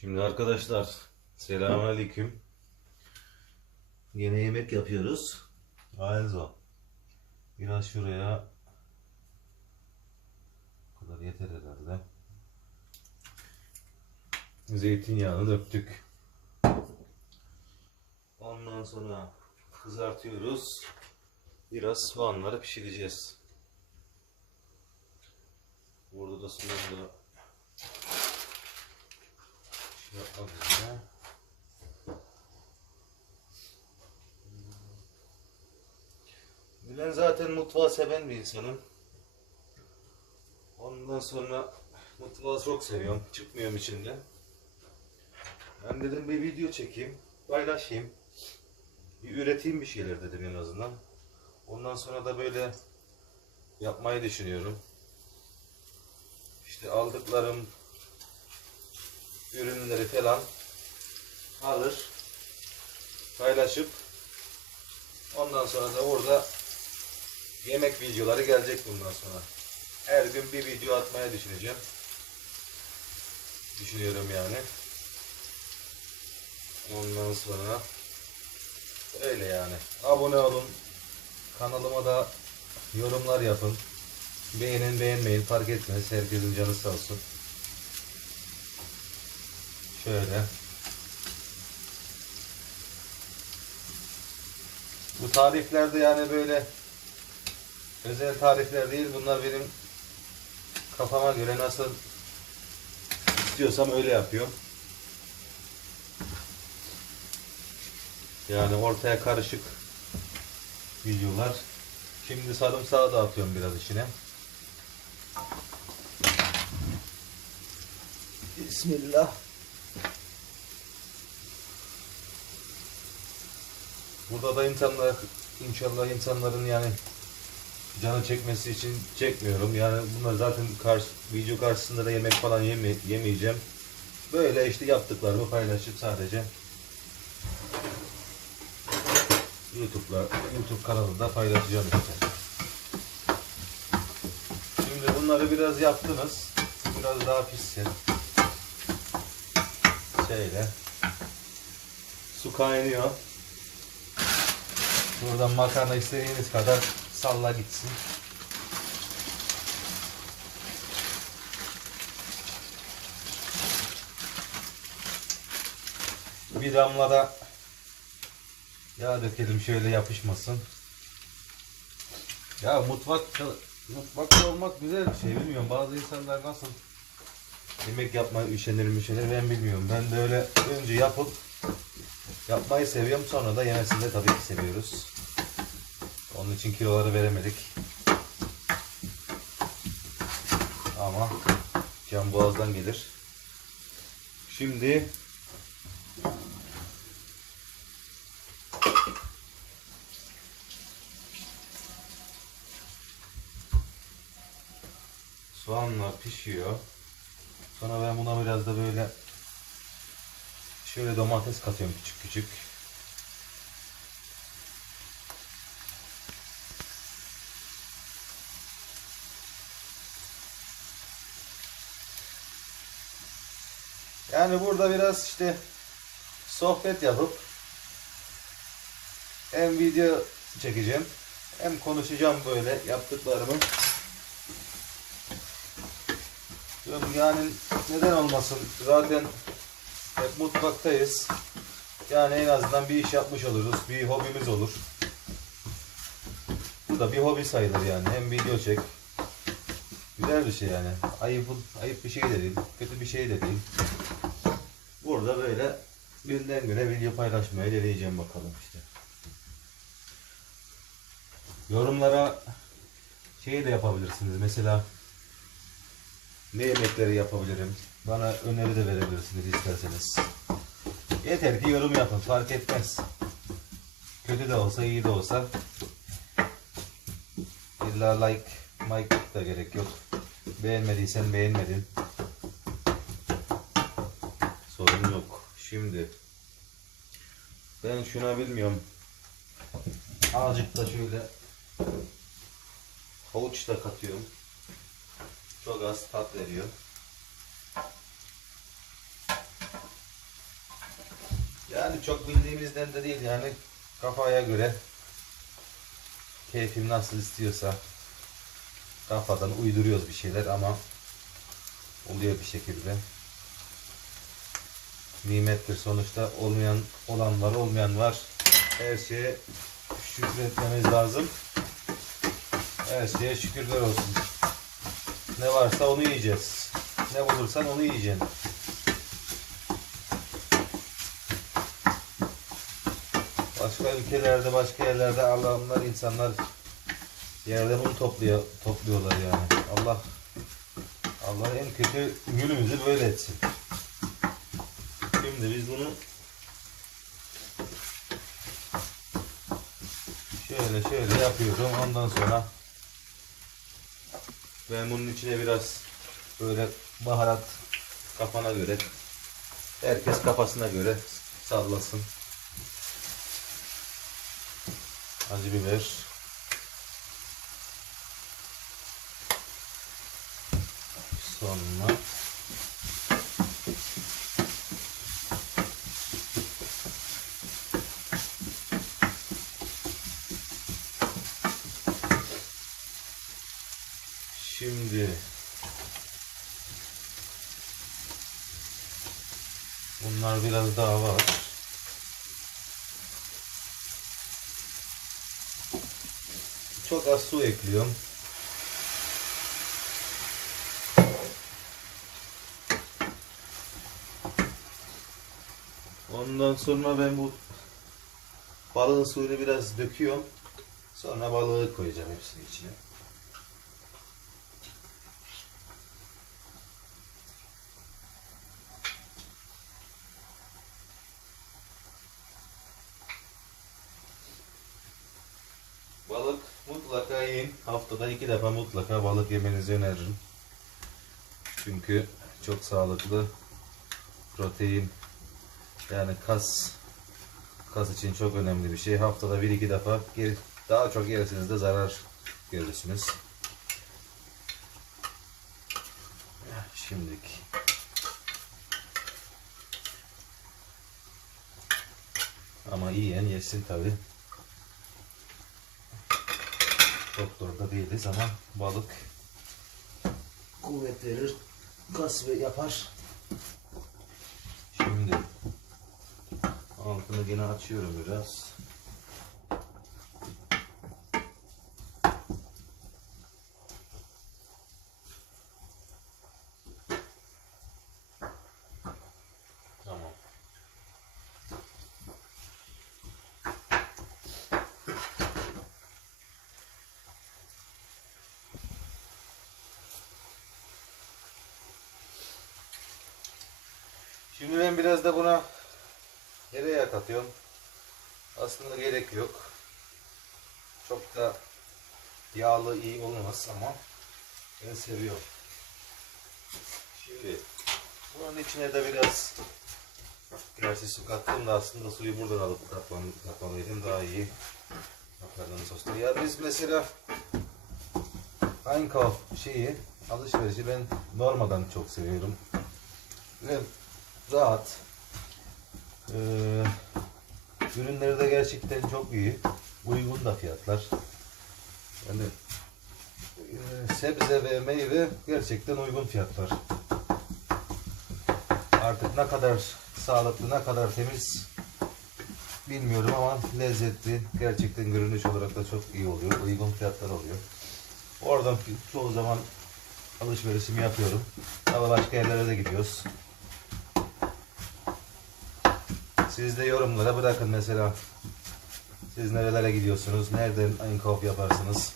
Şimdi arkadaşlar selamünaleyküm. Yine yemek yapıyoruz. Alzo. Biraz şuraya bu kadar yeter herhalde. Zeytinyağını döktük. Ondan sonra kızartıyoruz. Biraz soğanları pişireceğiz. Burada da sonunda yapmak üzere. Ben zaten mutfağı seven bir insanım. Ondan sonra mutfağı çok seviyorum. Çıkmıyorum içinden. Ben dedim bir video çekeyim, paylaşayım. Bir üreteyim bir şeyler dedim en azından. Ondan sonra da böyle yapmayı düşünüyorum. İşte aldıklarım ürünleri falan alır paylaşıp ondan sonra da orada yemek videoları gelecek bundan sonra. Her gün bir video atmaya düşüneceğim. Düşünüyorum yani. Ondan sonra öyle yani. Abone olun. Kanalıma da yorumlar yapın. Beğenin beğenmeyin fark etmez. Herkesin canı sağ olsun. Şöyle. Bu tariflerde yani böyle özel tarifler değil. Bunlar benim kafama göre nasıl istiyorsam öyle yapıyorum. Yani ortaya karışık videolar. Şimdi sarımsağı da atıyorum biraz içine. Bismillah. Burada da insanlar inşallah insanların yani canı çekmesi için çekmiyorum. Yani bunlar zaten karşı, video karşısında da yemek falan yeme, yemeyeceğim. Böyle işte yaptıklarımı paylaşıp sadece YouTube'la YouTube kanalında paylaşacağım işte. Şimdi bunları biraz yaptınız. Biraz daha pişsin. Şöyle. Su kaynıyor. Buradan makarna istediğiniz kadar salla gitsin. Bir damla da yağ dökelim şöyle yapışmasın. Ya mutfak mutfakta olmak güzel bir şey bilmiyorum. Bazı insanlar nasıl yemek yapmayı üşenir üşenir ben bilmiyorum. Ben de öyle önce yapıp yapmayı seviyorum sonra da yemesini de tabii ki seviyoruz. Onun için kiloları veremedik. Ama can boğazdan gelir. Şimdi soğanlar pişiyor. Sonra ben buna biraz da böyle şöyle domates katıyorum küçük küçük. Yani burada biraz işte sohbet yapıp hem video çekeceğim hem konuşacağım böyle yaptıklarımı. Yani neden olmasın zaten hep mutfaktayız. Yani en azından bir iş yapmış oluruz. Bir hobimiz olur. Bu da bir hobi sayılır yani. Hem video çek. Güzel bir şey yani. Ayıp, ayıp bir şey de değil. Kötü bir şey de değil. Burada böyle günden güne video paylaşmaya deneyeceğim bakalım işte. Yorumlara şey de yapabilirsiniz. Mesela ne yemekleri yapabilirim? Bana öneri de verebilirsiniz isterseniz. Yeter ki yorum yapın. Fark etmez. Kötü de olsa iyi de olsa. İlla like, like da gerek yok. Beğenmediysen beğenmedin. Sorun yok. Şimdi ben şuna bilmiyorum. Azıcık da şöyle havuç da katıyorum. Çok az tat veriyor. Yani çok bildiğimizden de değil yani kafaya göre keyfim nasıl istiyorsa kafadan uyduruyoruz bir şeyler ama oluyor bir şekilde. Nimettir sonuçta olmayan olan var olmayan var. Her şeye şükretmemiz lazım. Her şeye şükürler olsun. Ne varsa onu yiyeceğiz. Ne bulursan onu yiyeceksin. Başka ülkelerde, başka yerlerde Allah'ımlar insanlar yerden un topluyor, topluyorlar yani. Allah Allah en kötü günümüzü böyle etsin. Şimdi biz bunu şöyle şöyle yapıyorum. Ondan sonra ben bunun içine biraz böyle baharat kafana göre herkes kafasına göre sallasın. Acı biber. Sonra Şimdi bunlar biraz daha var. Çok az su ekliyorum. Ondan sonra ben bu balığın suyunu biraz döküyorum. Sonra balığı koyacağım hepsini içine. Balık mutlaka yiyin. Haftada iki defa mutlaka balık yemenizi öneririm. Çünkü çok sağlıklı protein yani kas kas için çok önemli bir şey. Haftada bir iki defa daha çok yerseniz de zarar görürsünüz. Şimdilik ama yiyen yesin tabi. Doktorda değiliz ama balık kuvvet verir, kas ve yapar. Şimdi altını yine açıyorum biraz. Şimdi ben biraz da buna tereyağı katıyorum. Aslında gerek yok. Çok da yağlı iyi olmaz ama ben seviyorum. Şimdi bunun içine de biraz gerçi su kattığımda aslında suyu buradan alıp katmam, katmalıydım daha iyi. Makarnanın sosunu. Ya biz mesela Einkauf şeyi alışverişi ben normadan çok seviyorum. Ve rahat. Ee, ürünleri de gerçekten çok iyi. Uygun da fiyatlar. Yani e, sebze ve meyve gerçekten uygun fiyatlar. Artık ne kadar sağlıklı, ne kadar temiz bilmiyorum ama lezzetli. Gerçekten görünüş olarak da çok iyi oluyor. Uygun fiyatlar oluyor. Oradan çoğu zaman alışverişimi yapıyorum. Ama başka yerlere de gidiyoruz. Siz de yorumlara bırakın mesela. Siz nerelere gidiyorsunuz? Nereden Einkauf yaparsınız?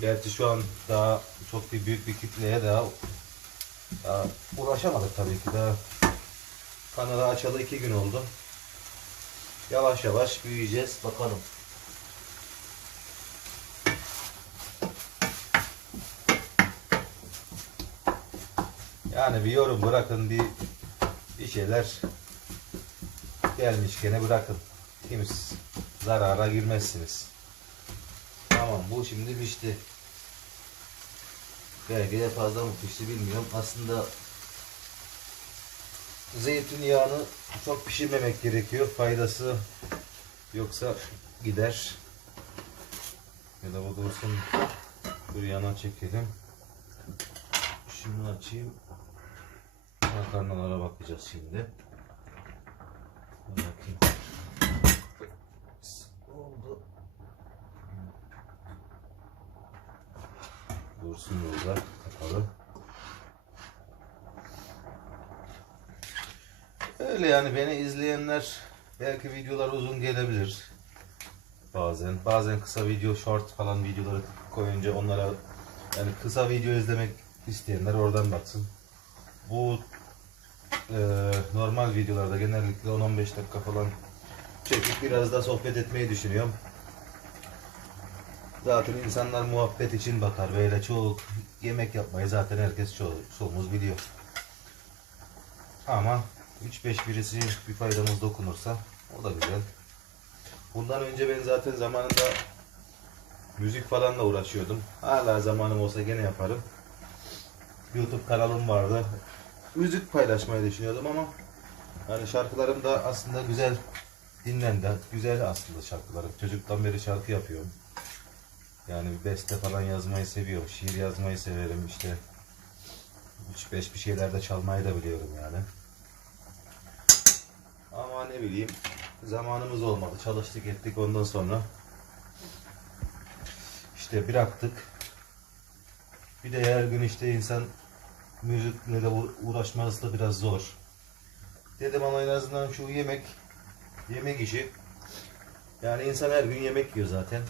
Gerçi şu an daha çok bir büyük bir kitleye daha, daha ulaşamadık tabii ki. Daha kanalı açalı iki gün oldu. Yavaş yavaş büyüyeceğiz. Bakalım. Yani bir yorum bırakın bir bir şeyler gelmişkene bırakın. Temiz zarara girmezsiniz. Tamam bu şimdi pişti. Belki de fazla mı pişti bilmiyorum. Aslında zeytinyağını çok pişirmemek gerekiyor. Faydası yoksa gider. Ya da bu dursun. Dur yana çekelim. Şunu açayım. Makarnalara bakacağız şimdi. Bakayım. Oldu. Dursun burada kapalı. Öyle yani beni izleyenler belki videolar uzun gelebilir. Bazen bazen kısa video short falan videoları koyunca onlara yani kısa video izlemek isteyenler oradan baksın. Bu e, normal videolarda genellikle 10-15 dakika falan çekip biraz da sohbet etmeyi düşünüyorum. Zaten insanlar muhabbet için bakar. Böyle çoğu yemek yapmayı zaten herkes çoğu, çoğumuz biliyor. Ama 3-5 birisi bir faydamız dokunursa o da güzel. Bundan önce ben zaten zamanında müzik falanla uğraşıyordum. Hala zamanım olsa gene yaparım. YouTube kanalım vardı. Müzik paylaşmayı düşünüyordum ama yani şarkılarım da aslında güzel dinlendi. Güzel aslında şarkılarım. Çocuktan beri şarkı yapıyorum. Yani beste falan yazmayı seviyorum. Şiir yazmayı severim işte. 3-5 bir şeyler de çalmayı da biliyorum yani. Ama ne bileyim zamanımız olmadı. Çalıştık ettik ondan sonra işte bıraktık. Bir de her gün işte insan müzikle de uğ- uğraşması da biraz zor. Dedim ama en azından şu yemek yemek işi yani insan her gün yemek yiyor zaten.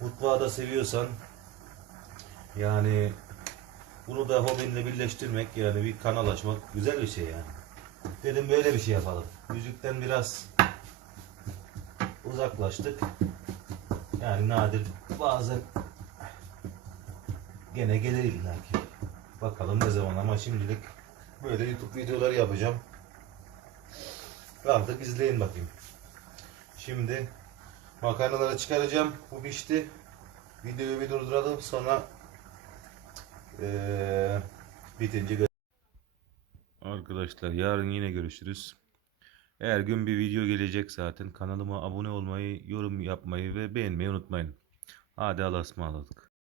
Mutfağı da seviyorsan yani bunu da hobinle birleştirmek yani bir kanal açmak güzel bir şey yani. Dedim böyle bir şey yapalım. Müzikten biraz uzaklaştık. Yani nadir bazen gene gelir illaki. Bakalım ne zaman ama şimdilik böyle YouTube videoları yapacağım. Artık izleyin bakayım. Şimdi makarnaları çıkaracağım. Bu pişti. Videoyu bir durduralım sonra eee bitince Arkadaşlar yarın yine görüşürüz. Her gün bir video gelecek zaten. Kanalıma abone olmayı, yorum yapmayı ve beğenmeyi unutmayın. Hadi Allah'a ısmarladık.